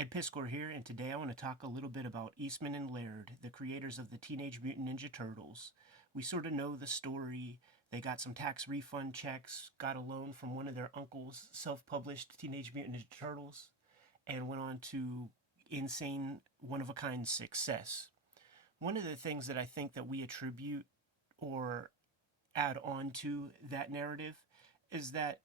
Ed Piskor here, and today I want to talk a little bit about Eastman and Laird, the creators of the Teenage Mutant Ninja Turtles. We sort of know the story. They got some tax refund checks, got a loan from one of their uncles, self-published Teenage Mutant Ninja Turtles, and went on to insane, one-of-a-kind success. One of the things that I think that we attribute or add on to that narrative is that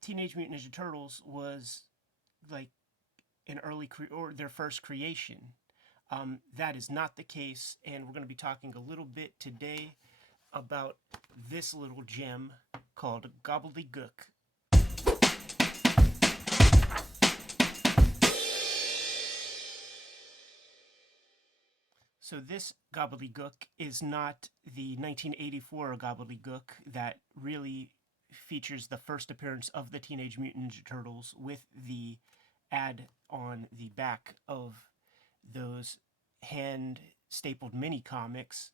Teenage Mutant Ninja Turtles was like an or their first creation. That is not the case, and we're going to be talking a little bit today about this little gem called Gobbledygook. So this Gobbledygook is not the 1984 Gobbledygook that really features the first appearance of the Teenage Mutant Ninja Turtles with the ad on the back of those hand stapled mini comics.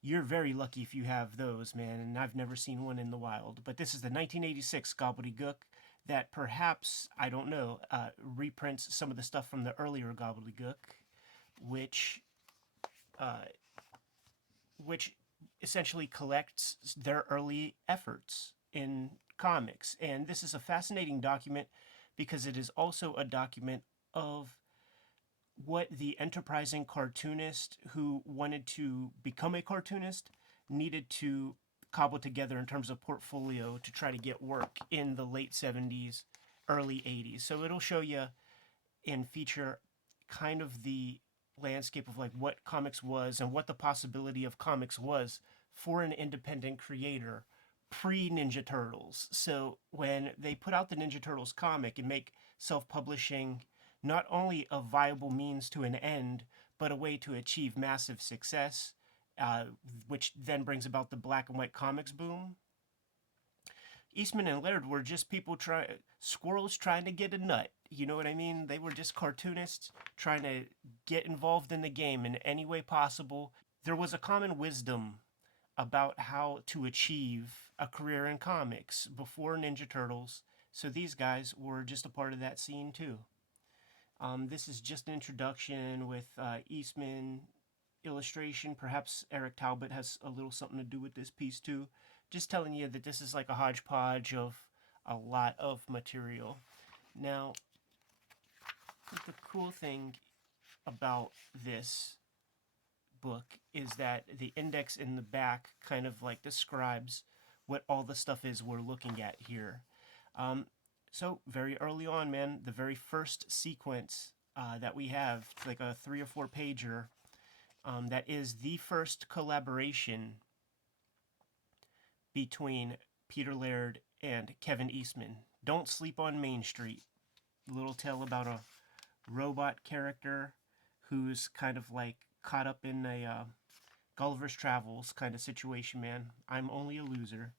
You're very lucky if you have those, man, and I've never seen one in the wild. But this is the 1986 Gobbledygook that perhaps, I don't know, reprints some of the stuff from the earlier Gobbledygook, which which essentially collects their early efforts in comics. And this is a fascinating document because it is also a document of what the enterprising cartoonist who wanted to become a cartoonist needed to cobble together in terms of portfolio to try to get work in the late 70s, early 80s. So it'll show you and feature kind of the landscape of like what comics was and what the possibility of comics was for an independent creator pre Ninja Turtles. So when they put out the Ninja Turtles comic and make self-publishing not only a viable means to an end, but a way to achieve massive success, which then brings about the black and white comics boom. Eastman and Laird were just squirrels trying to get a nut. You know what I mean? They were just cartoonists trying to get involved in the game in any way possible. There was a common wisdom about how to achieve a career in comics before Ninja Turtles, so these guys were just a part of that scene too. This is just an introduction with Eastman illustration. Perhaps Eric Talbot has a little something to do with this piece too. Just telling you that this is like a hodgepodge of a lot of material. Now, the cool thing about this book is that the index in the back kind of like describes what all the stuff is we're looking at here. So very early on, man, the very first sequence that we have, like a 3 or 4 pager, that is the first collaboration between Peter Laird and Kevin Eastman. Don't Sleep on Main Street. A little tale about a robot character who's kind of like caught up in a Gulliver's Travels kind of situation, man. I'm only a loser.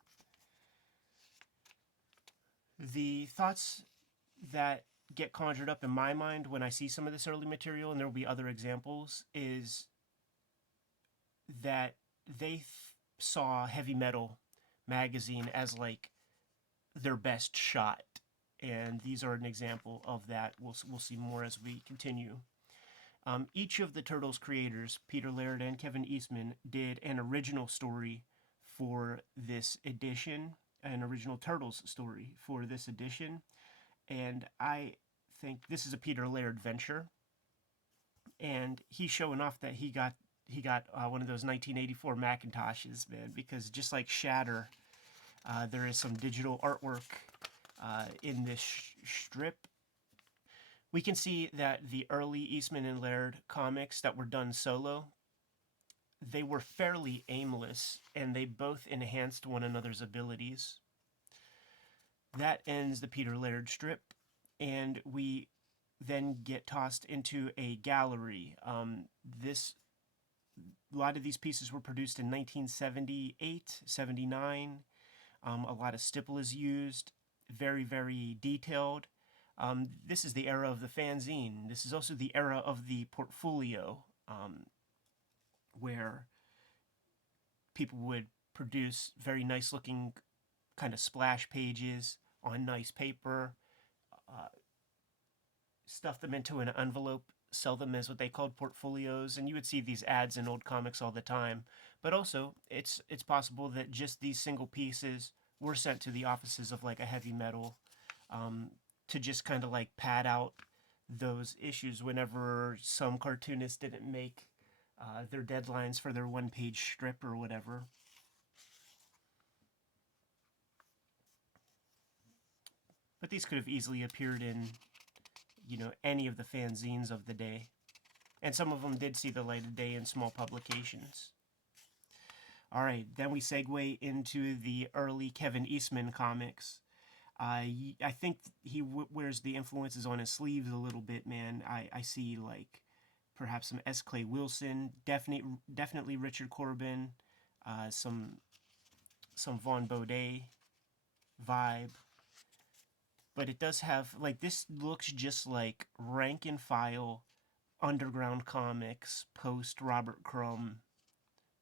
The thoughts that get conjured up in my mind when I see some of this early material, and there will be other examples, is that they saw Heavy Metal magazine as like their best shot, and these are an example of that. We'll see more as we continue. Each of the Turtles creators, Peter Laird and Kevin Eastman, did an original story for this edition, an original Turtles story for this edition, and I think this is a Peter Laird venture, and he's showing off that he got one of those 1984 Macintoshes, man, because just like Shatter, there is some digital artwork in this strip. We can see that the early Eastman and Laird comics that were done solo, they were fairly aimless, and they both enhanced one another's abilities. That ends the Peter Laird strip, and we then get tossed into a gallery. A lot of these pieces were produced in 1978, 79. A lot of stipple is used, very, very detailed. This is the era of the fanzine. This is also the era of the portfolio, where people would produce very nice looking kind of splash pages on nice paper. stuff them into an envelope, sell them as what they called portfolios, and you would see these ads in old comics all the time. But also, it's possible that just these single pieces were sent to the offices of like a heavy metal, to just kind of like pad out those issues whenever some cartoonist didn't make their deadlines for their one-page strip or whatever. But these could have easily appeared in, any of the fanzines of the day. And some of them did see the light of day in small publications. All right, then we segue into the early Kevin Eastman comics. I think he wears the influences on his sleeves a little bit, man. I see like perhaps some S. Clay Wilson, definitely Richard Corbin, some Vaughn Baudet vibe. But it does have, like, this looks just like rank and file underground comics post Robert Crumb,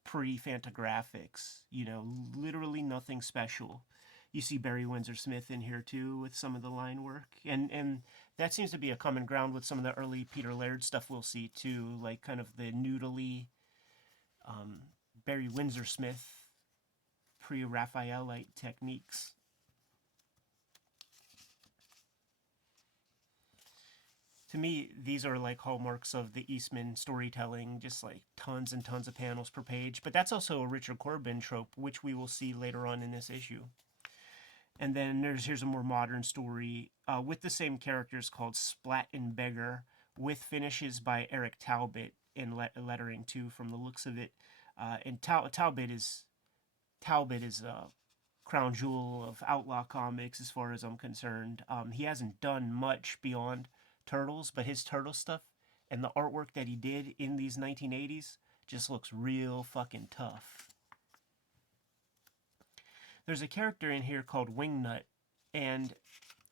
pre Fantagraphics. Literally nothing special. You see Barry Windsor Smith in here too with some of the line work, and that seems to be a common ground with some of the early Peter Laird stuff we'll see too, like kind of the noodly Barry Windsor Smith pre-Raphaelite techniques. To me, these are like hallmarks of the Eastman storytelling, just like tons and tons of panels per page. But that's also a Richard Corbin trope, which we will see later on in this issue. And then here's a more modern story with the same characters called Splat and Beggar, with finishes by Eric Talbot in lettering too, from the looks of it. And Talbot is a crown jewel of outlaw comics as far as I'm concerned. He hasn't done much beyond Turtles, but his Turtle stuff and the artwork that he did in these 1980s just looks real fucking tough. There's a character in here called Wingnut, and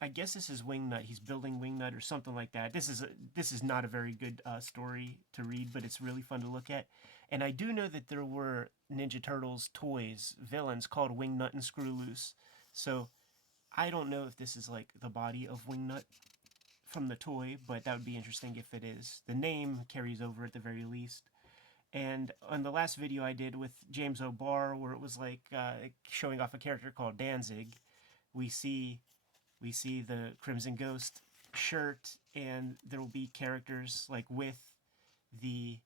I guess this is Wingnut. He's building Wingnut or something like that. This is not a very good story to read, but it's really fun to look at. And I do know that there were Ninja Turtles toys, villains called Wingnut and Screwloose. So I don't know if this is like the body of Wingnut from the toy, but that would be interesting if it is. The name carries over at the very least. And on the last video I did with James O'Barr, where it was like showing off a character called Danzig, we see the Crimson Ghost shirt, and there will be characters like with the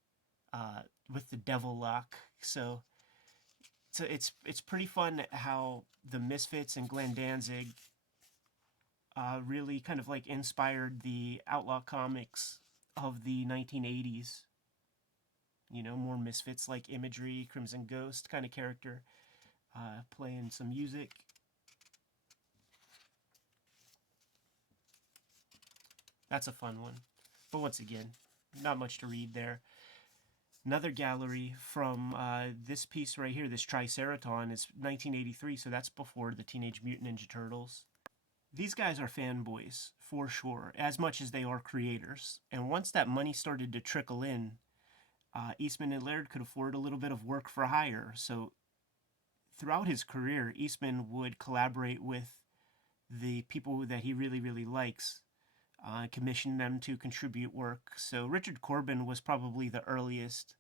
devil lock. So it's pretty fun how the Misfits and Glenn Danzig really kind of like inspired the outlaw comics of the 1980s. More Misfits like imagery, Crimson Ghost kind of character, playing some music. That's a fun one. But once again, not much to read there. Another gallery from this piece right here, this Triceraton, is 1983, so that's before the Teenage Mutant Ninja Turtles. These guys are fanboys, for sure, as much as they are creators. And once that money started to trickle in, Eastman and Laird could afford a little bit of work for hire. So throughout his career, Eastman would collaborate with the people that he really, really likes, commission them to contribute work. So Richard Corbin was probably the earliest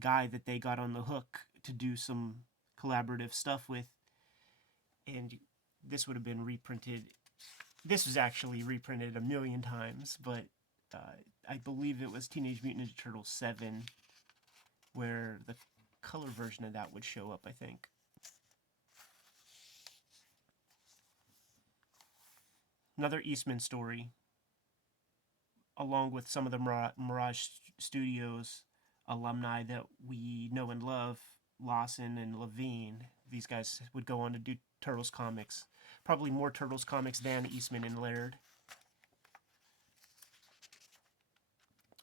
guy that they got on the hook to do some collaborative stuff with. And this would have been reprinted. This was actually reprinted a million times, but I believe it was Teenage Mutant Ninja Turtles 7 where the color version of that would show up, I think. Another Eastman story, along with some of the Mirage Studios alumni that we know and love, Lawson and Levine. These guys would go on to do Turtles comics. Probably more Turtles comics than Eastman and Laird.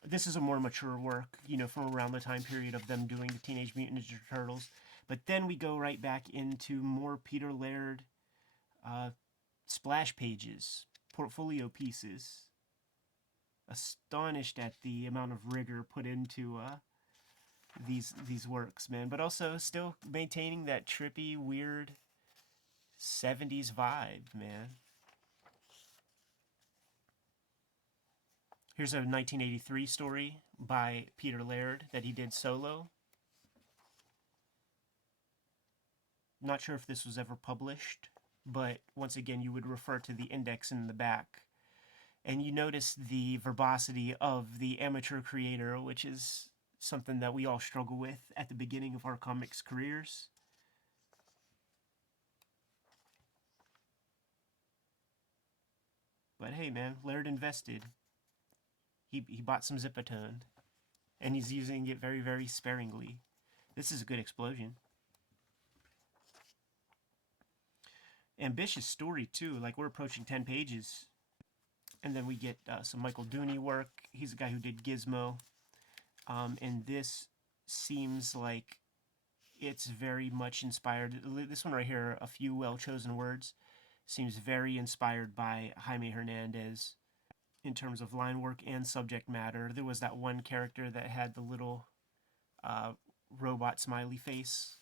This is a more mature work, from around the time period of them doing the Teenage Mutant Ninja Turtles. But then we go right back into more Peter Laird splash pages, portfolio pieces. Astonished at the amount of rigor put into these works, man. But also still maintaining that trippy, weird 70s vibe, man. Here's a 1983 story by Peter Laird that he did solo. Not sure if this was ever published, but once again, you would refer to the index in the back. And you notice the verbosity of the amateur creator, which is something that we all struggle with at the beginning of our comics careers. But hey, man, Laird invested. He bought some Zipatone, and he's using it very, very sparingly. This is a good explosion. Ambitious story, too. Like, we're approaching 10 pages. And then we get some Michael Dooney work. He's a guy who did Gizmo. And this seems like it's very much inspired. This one right here, A Few Well-Chosen Words, seems very inspired by Jaime Hernandez in terms of line work and subject matter. There was that one character that had the little robot smiley face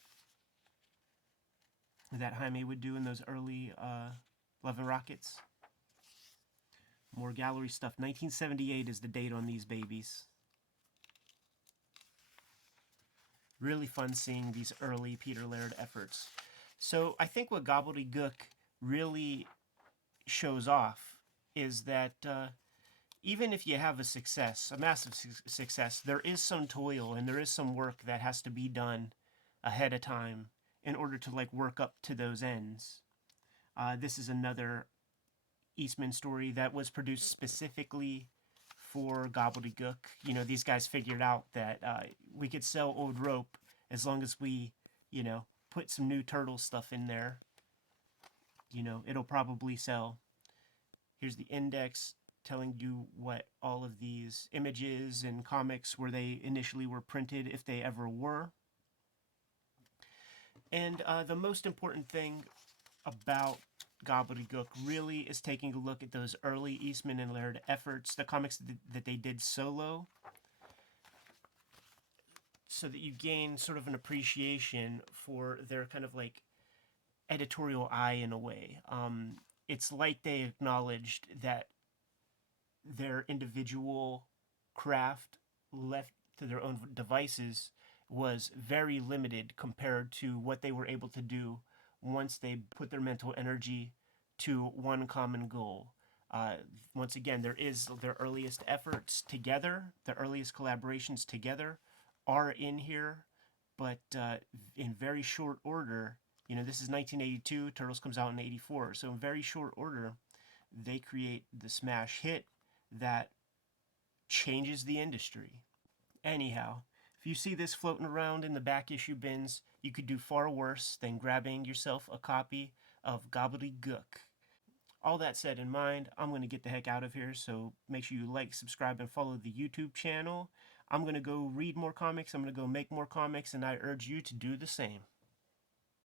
that Jaime would do in those early Love and Rockets. More gallery stuff. 1978 is the date on these babies. Really fun seeing these early Peter Laird efforts. So I think what Gobbledygook really shows off is that even if you have a success, a massive success, there is some toil and there is some work that has to be done ahead of time in order to like work up to those ends. This is another Eastman story that was produced specifically for Gobbledygook. You know, these guys figured out that we could sell old rope as long as we, you know, put some new turtle stuff in there. You know, it'll probably sell. Here's the index telling you what all of these images and comics where they initially were printed, if they ever were. And the most important thing about Gobbledygook really is taking a look at those early Eastman and Laird efforts, the comics that they did solo, so that you gain sort of an appreciation for their kind of like editorial eye in a way. It's like they acknowledged that their individual craft left to their own devices was very limited compared to what they were able to do once they put their mental energy to one common goal. Once again, there is their earliest efforts together, the earliest collaborations together are in here, but in very short order. You know, this is 1982, Turtles comes out in 84, so in very short order, they create the smash hit that changes the industry. Anyhow, if you see this floating around in the back issue bins, you could do far worse than grabbing yourself a copy of Gobbledygook. All that said in mind, I'm going to get the heck out of here, so make sure you like, subscribe, and follow the YouTube channel. I'm going to go read more comics, I'm going to go make more comics, and I urge you to do the same.